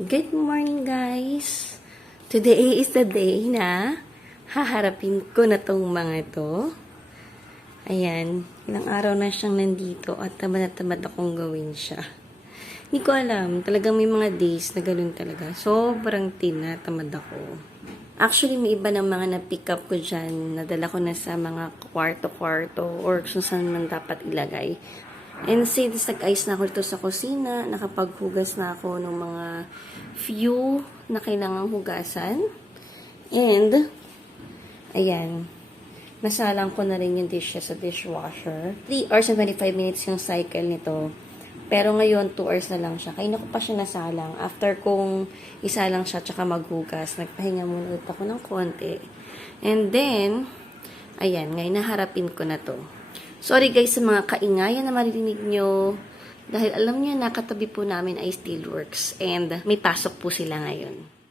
Good morning, guys! Today is the day na haharapin ko na tong mga to. Ayan, ilang araw na siyang nandito at tamad na tamad akong gawin siya. Hindi ko alam, talagang may mga days na ganun talaga. Sobrang tinatamad ako. Actually, may iba ng mga na-pick up ko dyan. Nadala ko na sa mga kwarto-kwarto or kung saan man dapat ilagay. And since nag-ayos na ako dito sa kusina, nakapaghugas na ako ng mga few na kailangang hugasan. And, ayan, nasalang ko na rin yung dishes sa dishwasher. 3 hours and 25 minutes yung cycle nito. Pero ngayon, 2 hours na lang siya. Kaya ko pa siya nasalang. After kong isalang siya, tsaka maghugas, nagpahinga muna ulit ako ng konti. And then, ayan, ngayon naharapin ko na to. Sorry guys sa mga kaingayan na maririnig nyo. Dahil alam niyo, nakatabi po namin ay Steelworks. And may pasok po sila ngayon.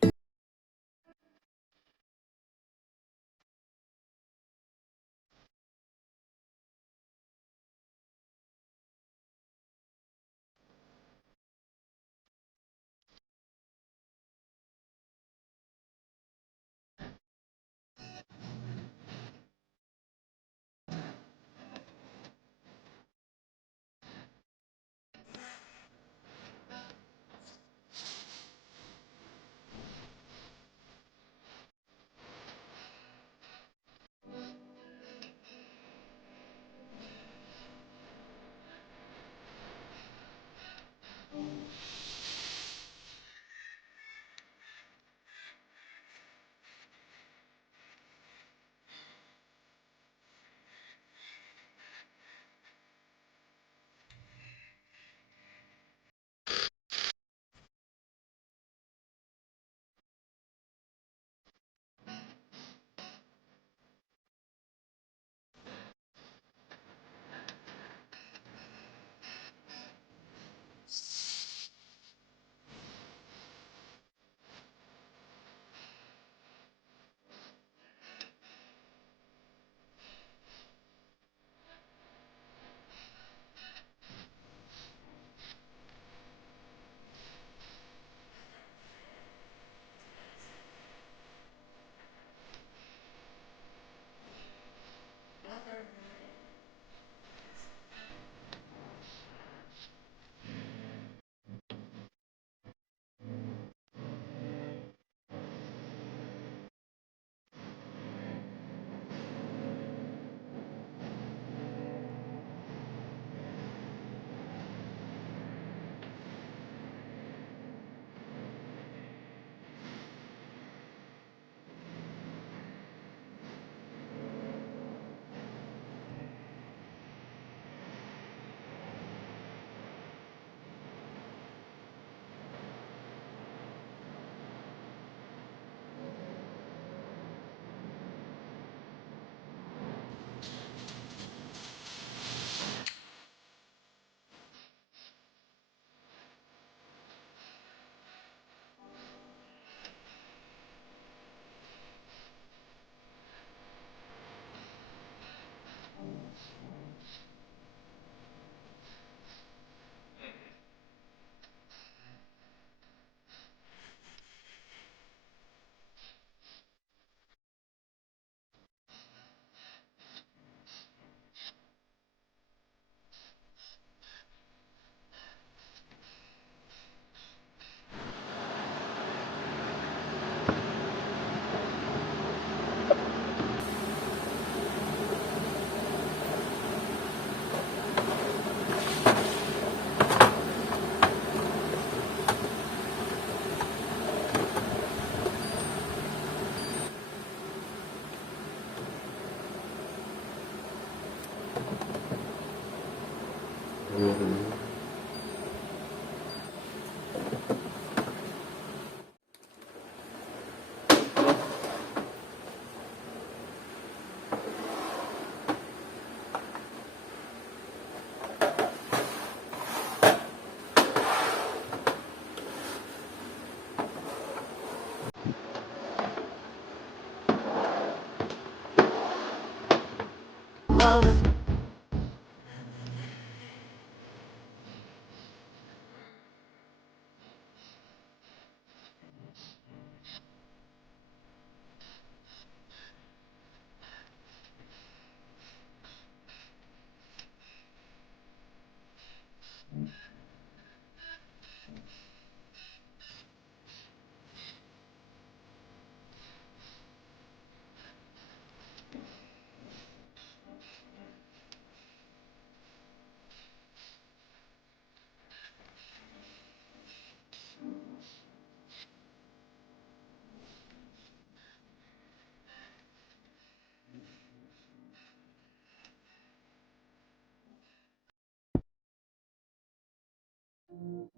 You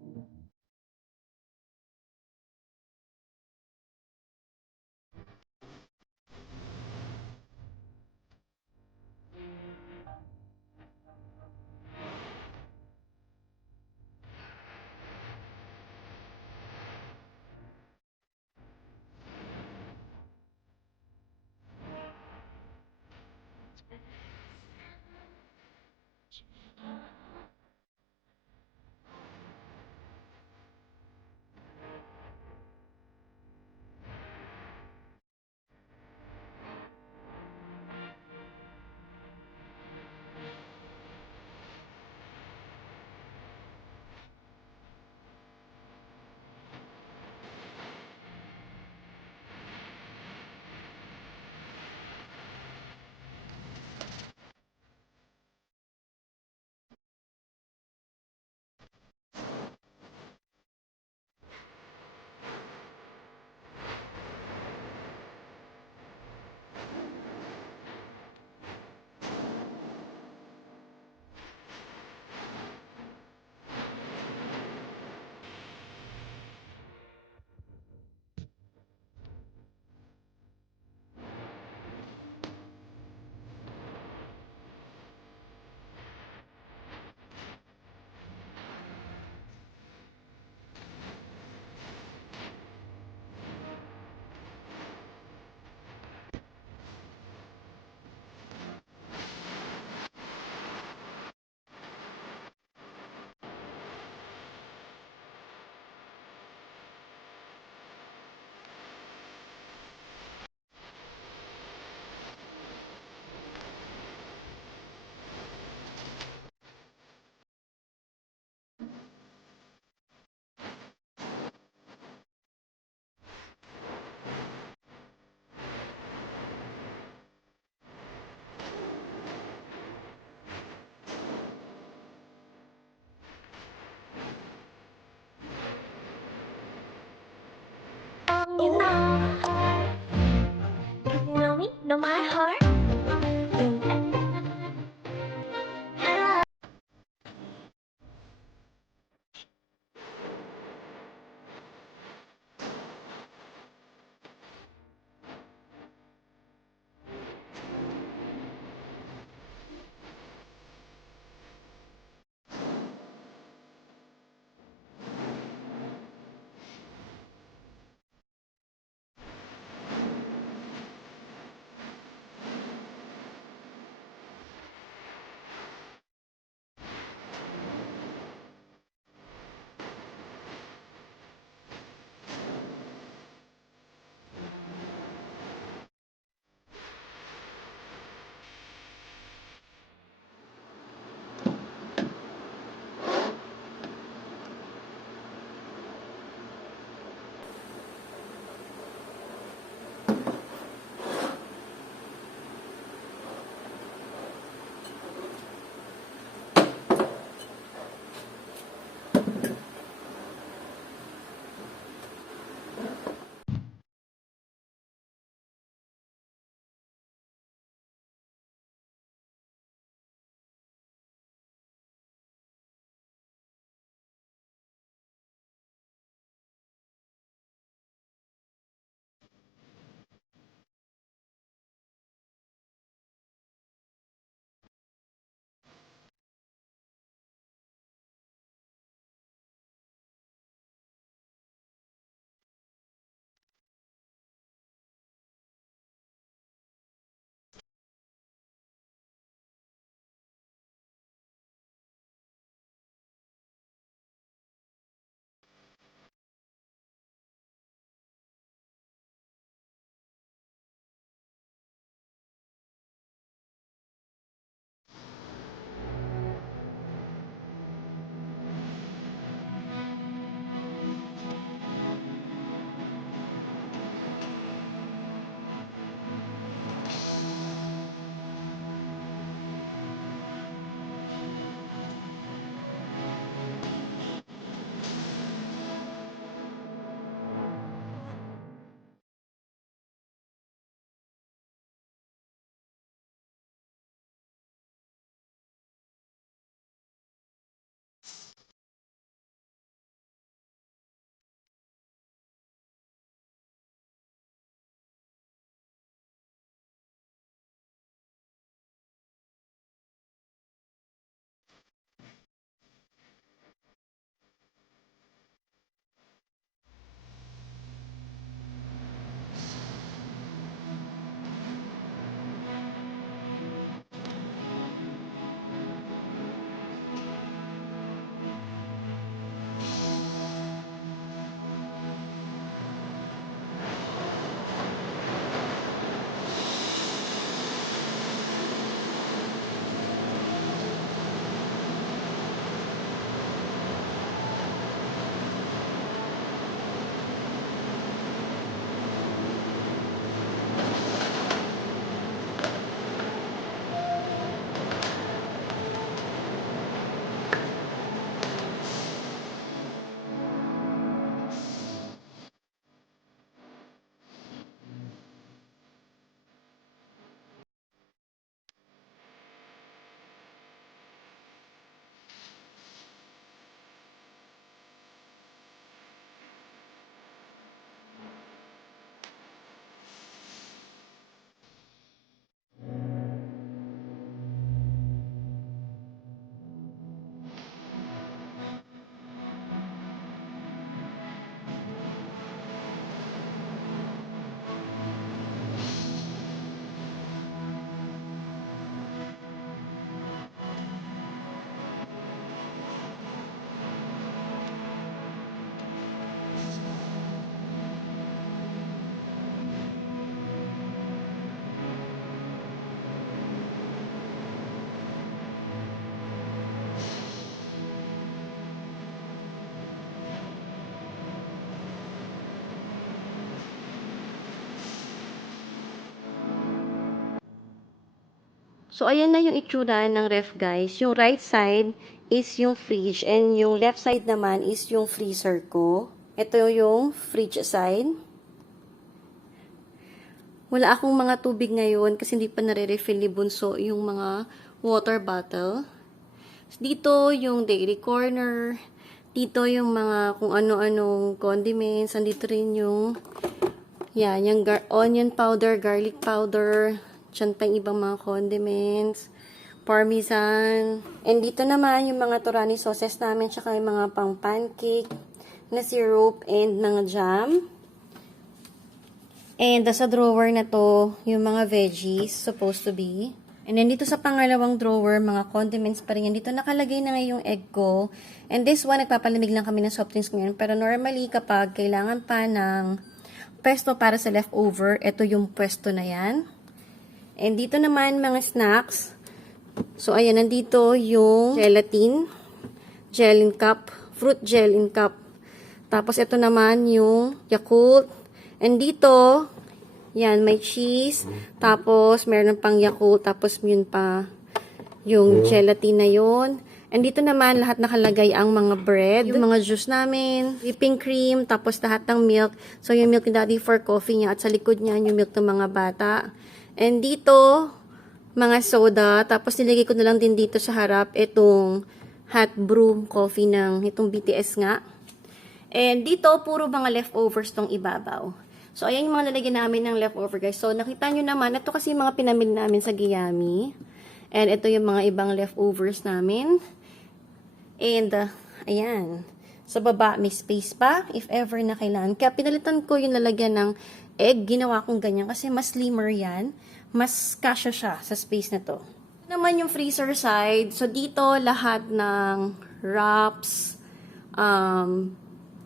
know me, know my heart. So, ayan na yung itsura ng ref, guys. Yung right side is yung fridge and yung left side naman is yung freezer ko. Ito yung fridge side. Wala akong mga tubig ngayon kasi hindi pa nare-refill ni Bunso yung mga water bottle. Dito yung dairy corner. Dito yung mga kung ano-anong condiments. Andito rin yung yung onion powder, garlic powder. Diyan pa yung ibang mga condiments. Parmesan. And dito naman yung mga Torani sauces namin tsaka yung mga pang pancake na syrup and mga jam. And sa drawer na to, yung mga veggies supposed to be. And then dito sa pangalawang drawer, mga condiments pa rin yan. Dito nakalagay na nga yung egg ko. And this one, nagpapalamig lang kami ng soft drinks ngayon. Pero normally, kapag kailangan pa ng pwesto para sa leftover, ito yung pwesto na yan. And dito naman, mga snacks. So, ayan, nandito yung gelatin, gel in cup, fruit gel in cup. Tapos, ito naman yung Yakult. And dito, yan, may cheese. Tapos, meron pang Yakult. Tapos, yun pa, yung gelatin na yun. And dito naman, lahat nakalagay ang mga bread. Yung mga juice namin, whipping cream, tapos lahat ng milk. So, yung milk ni Daddy for coffee niya. At sa likod niya, yung milk ng mga bata. And dito, mga soda. Tapos, nilagay ko na lang din dito sa harap itong hot brew coffee ng itong BTS nga. And dito, puro mga leftovers tong ibabaw. So, ayan yung mga lalagyan namin ng leftover, guys. So, nakita nyo naman, ito kasi yung mga pinamili namin sa Giyami. And ito yung mga ibang leftovers namin. And, ayan. Sa baba, may space pa, if ever na kailangan. Kaya pinalitan ko yung lalagyan ng egg. Ginawa kong ganyan kasi mas slimmer yan. Mas kasya siya sa space na to. Ito naman yung freezer side. So, dito, lahat ng wraps.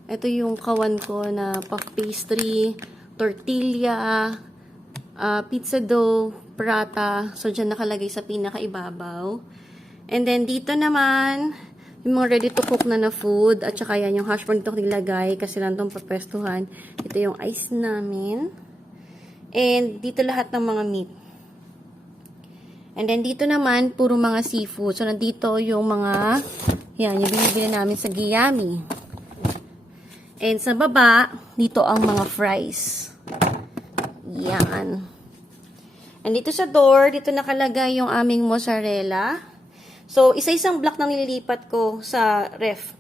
Ito yung kawan ko na puff pastry, tortilla, pizza dough, prata. So, dyan nakalagay sa pinakaibabaw. And then, dito naman, yung mga ready to cook na food. At saka yan, yung hash brown dito nilagay kasi lang itong papwestuhan. Ito yung ice namin. And, dito lahat ng mga meat. And then, dito naman, puro mga seafood. So, nandito yung mga, yan, yung binibili namin sa Giyami. And sa baba, dito ang mga fries. Yan. And dito sa door, dito nakalagay yung aming mozzarella. So, isa-isang block na nililipat ko sa ref.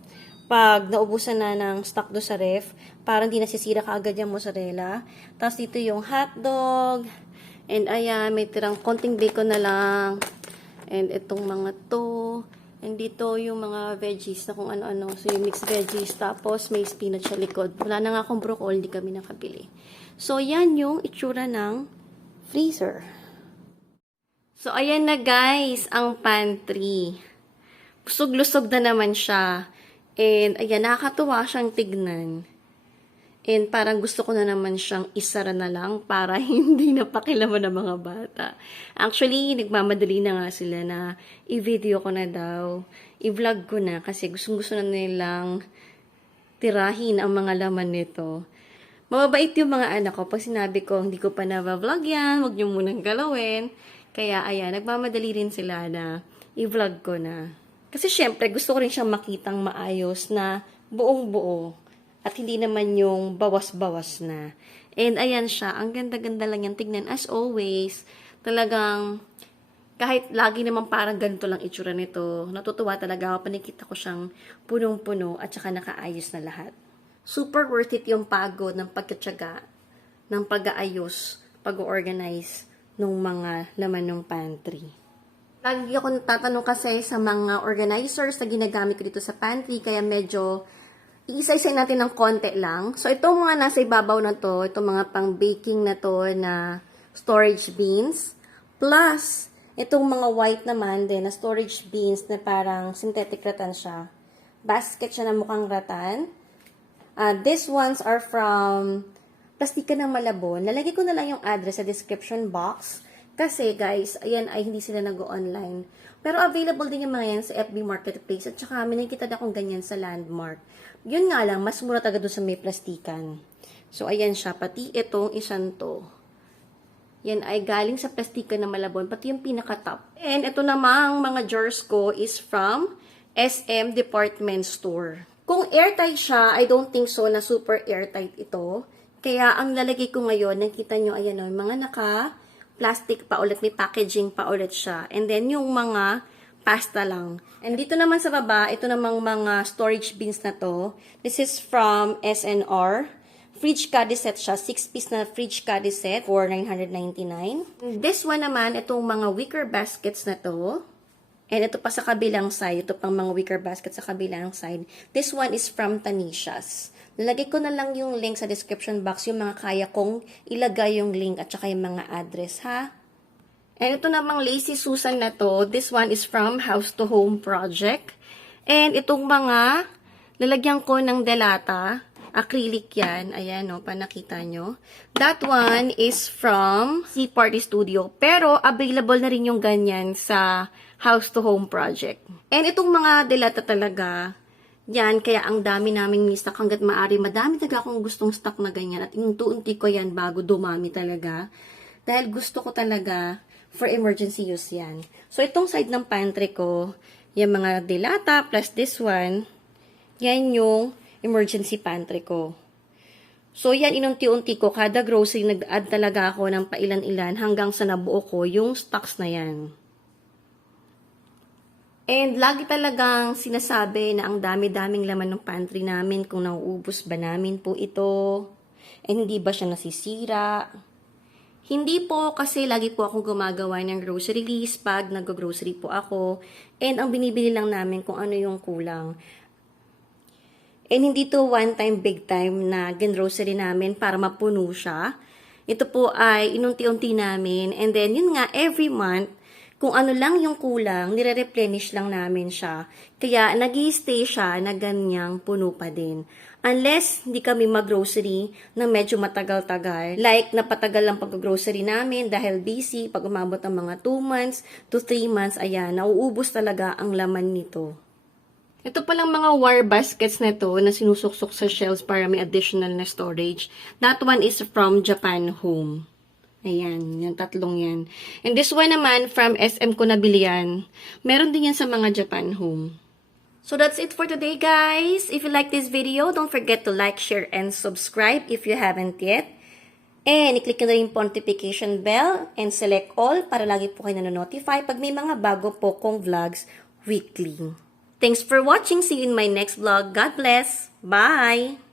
Pag naubusan na ng stock do sa ref, parang di nasisira kaagad yung mozzarella. Tapos dito yung hotdog. And ayan, may tirang konting bacon na lang. And itong mga to. And dito yung mga veggies na kung ano-ano. So, yung mixed veggies. Tapos, may spinach sa likod. Wala na nga akong broccoli, hindi kami nakabili. So, yan yung itsura ng freezer. So, ayan na guys, ang pantry. Busog-lusog na naman siya. And, ayan, nakakatuwa siyang tignan. And parang gusto ko na naman siyang isara na lang para hindi napakilaman ng mga bata. Actually, nagmamadali na nga sila na i-video ko na daw. I-vlog ko na kasi gusto na nilang tirahin ang mga laman nito. Mababait yung mga anak ko. Pag sinabi ko, hindi ko pa na-vlog yan, huwag niyo munang galawin. Kaya, ayan, nagmamadali rin sila na i-vlog ko na. Kasi syempre, gusto ko rin siyang makitang maayos na buong-buo. At hindi naman yung bawas-bawas na. And ayan siya, ang ganda-ganda lang yan tignan. As always, talagang kahit lagi naman parang ganito lang itsura nito, natutuwa talaga ako. Panikita ko siyang punong-puno at saka nakaayos na lahat. Super worth it yung pagod ng pagkatsaga, ng pag-aayos, pag-organize ng mga laman ng pantry. Lagi ako natatanong kasi sa mga organizers na ginagamit ko dito sa pantry, kaya medyo isa-isay natin ng konti lang. So, itong mga nasa ibabaw na to, itong mga pang-baking na to na storage bins. Plus, itong mga white naman din na storage bins na parang synthetic rattan siya. Basket siya na mukhang rattan. These ones are from Plastika ng Malabon. Lalagay ko na lang yung address sa description box. Kasi, guys, ayan ay hindi sila nag-online. Pero available din yung mga yan sa FB Marketplace. At saka, may nakikita na akong ganyan sa Landmark. Yun nga lang, mas mura talaga doon sa may plastikan. So, ayan siya. Pati itong isang to. Yan ay galing sa plastikan na Malabon, pati yung pinaka-top. And ito namang mga jars ko is from SM Department Store. Kung airtight siya, I don't think so na super airtight ito. Kaya ang lalagay ko ngayon, nakita nyo, ayan o, mga naka-plastic pa ulit, may packaging pa ulit siya. And then yung mga pasta lang. And dito naman sa baba, ito namang mga storage bins na to. This is from SNR. Fridge caddy set siya. 6-piece na fridge caddy set for $999. This one naman, itong mga wicker baskets na to. And ito pa sa kabilang side. Ito pang mga wicker baskets sa kabilang side. This one is from Tanishas. Lalagay ko na lang yung link sa description box. Yung mga kaya kong ilagay yung link at saka yung mga address, ha? And ito namang Lazy Susan na to. This one is from House to Home Project. And itong mga lalagyan ko ng delata. Acrylic yan. Ayan, no, panakita nyo. That one is from Sea Party Studio. Pero, available na rin yung ganyan sa House to Home Project. And itong mga delata talaga, yan, kaya ang dami naming stock hanggat maaari. Madami talaga akong gustong stock na ganyan. At unti ko yan bago dumami talaga. Dahil gusto ko talaga for emergency use yan. So, itong side ng pantry ko, yung mga delata plus this one, yan yung emergency pantry ko. So, yan, inunti-unti ko. Kada grocery, nag-add talaga ako ng pailan-ilan hanggang sa nabuo ko yung stocks na yan. And lagi talagang sinasabi na ang dami-daming laman ng pantry namin, kung nauubos ba namin po ito, and hindi ba siya nasisira. Hindi po, kasi lagi po akong gumagawa ng grocery list pag nag-grocery po ako, and ang binibili lang namin kung ano yung kulang. And hindi to one time, big time na grocery namin para mapuno siya. Ito po ay inunti-unti namin, and then yun nga, every month, kung ano lang yung kulang, nire-replenish lang namin siya. Kaya, nag-i-stay siya na ganyang puno pa din. Unless, hindi kami mag-grocery na medyo matagal-tagal. Like, napatagal lang pag-grocery namin dahil busy. Pag umabot ng mga 2 months to 3 months, ayan, nauubos talaga ang laman nito. Ito palang mga wire baskets na to na sinusuksok sa shelves para may additional na storage. That one is from Japan Home. Ayan, yung tatlong yan. And this one naman, from SM ko nabili yan. Meron din yan sa mga Japan Home. So that's it for today, guys. If you like this video, don't forget to like, share, and subscribe if you haven't yet. And i-click nyo na rin po notification bell and select all para lagi po kayo nanonotify pag may mga bago po kong vlogs weekly. Thanks for watching. See you in my next vlog. God bless. Bye!